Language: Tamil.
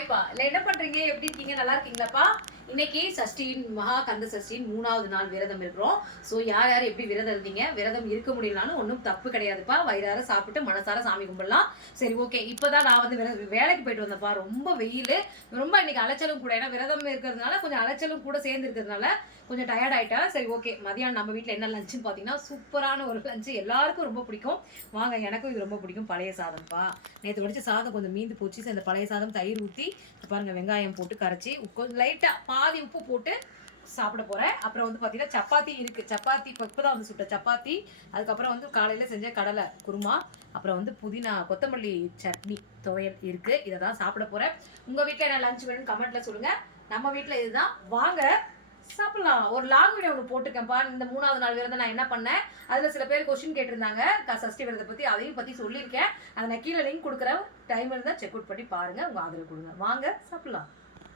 ஹாய்ப்பா. இல்லை என்ன பண்றீங்க? எப்படி இருக்கீங்க? நல்லா இருக்கீங்களாப்பா? இன்னைக்கு சஷ்டியின் மகா கந்த சஷ்டியின் 3வது நாள் விரதம் இருக்கிறோம். ஸோ யார் யார் எப்படி விரதம் இருந்தீங்க? விரதம் இருக்க முடியலனாலும் ஒன்றும் தப்பு கிடையாதுப்பா. வயிறார சாப்பிட்டு மனசார சாமி கும்பிடலாம். சரி, ஓகே. இப்பதான் நான் வந்து வேலைக்கு போயிட்டு வந்தேன்ப்பா. ரொம்ப வெயில், ரொம்ப இன்னைக்கு அலைச்சலும் கூட. ஏன்னா விரதம் இருக்கிறதுனால கொஞ்சம் அலைச்சலும் கூட சேர்ந்து இருக்கிறதுனால கொஞ்சம் டயர்ட் ஆயிட்டேன். சரி, ஓகே. மதியானம் நம்ம வீட்டில் என்ன லஞ்சுன்னு பார்த்தீங்கன்னா சூப்பரான ஒரு லஞ்சு. எல்லாருக்கும் ரொம்ப பிடிக்கும். வாங்க, எனக்கும் இது ரொம்ப பிடிக்கும். பழைய சாதம்ப்பா. நேற்று வடிச்ச சாதம் கொஞ்சம் மீந்து போச்சு. அந்த பழைய சாதம் தயிர் ஊற்றி பாருங்க, வெங்காயம் போட்டு கரைச்சி கொஞ்சம் லைட்டாக பாதி உப்பு போட்டு சாப்பிட போகிறேன். அப்புறம் வந்து பார்த்தீங்கன்னா சப்பாத்தி இருக்குது. சப்பாத்தி இப்போ தான் வந்து சுட்ட சப்பாத்தி. அதுக்கப்புறம் வந்து காலையில் செஞ்ச கடலை குருமா. அப்புறம் வந்து புதினா கொத்தமல்லி சட்னி துவையல் இருக்குது. இதை தான் சாப்பிட போகிறேன். உங்கள் வீட்டில் என்ன லஞ்ச் வேணும்னு கமெண்ட்டில் சொல்லுங்கள். நம்ம வீட்டில் இதுதான். வாங்க சாப்பிடலாம். ஒரு லாங் வீடியோ ஒன்று போட்டிருக்கேன்ப்பா. இந்த 3வது நாள் விரதம் நான் என்ன பண்ணேன், அதில் சில பேர் கொஸ்டின் கேட்டிருந்தாங்க சஷ்டி விரதத்தை பற்றி. அதையும் பற்றி சொல்லியிருக்கேன். அதை நான் கீழே லிங்க் கொடுக்குறேன். டைம் இருந்தால் செக் அவுட் பண்ணி பாருங்கள். உங்கள் ஆதரவு கொடுங்க. வாங்க சாப்பிடலாம்.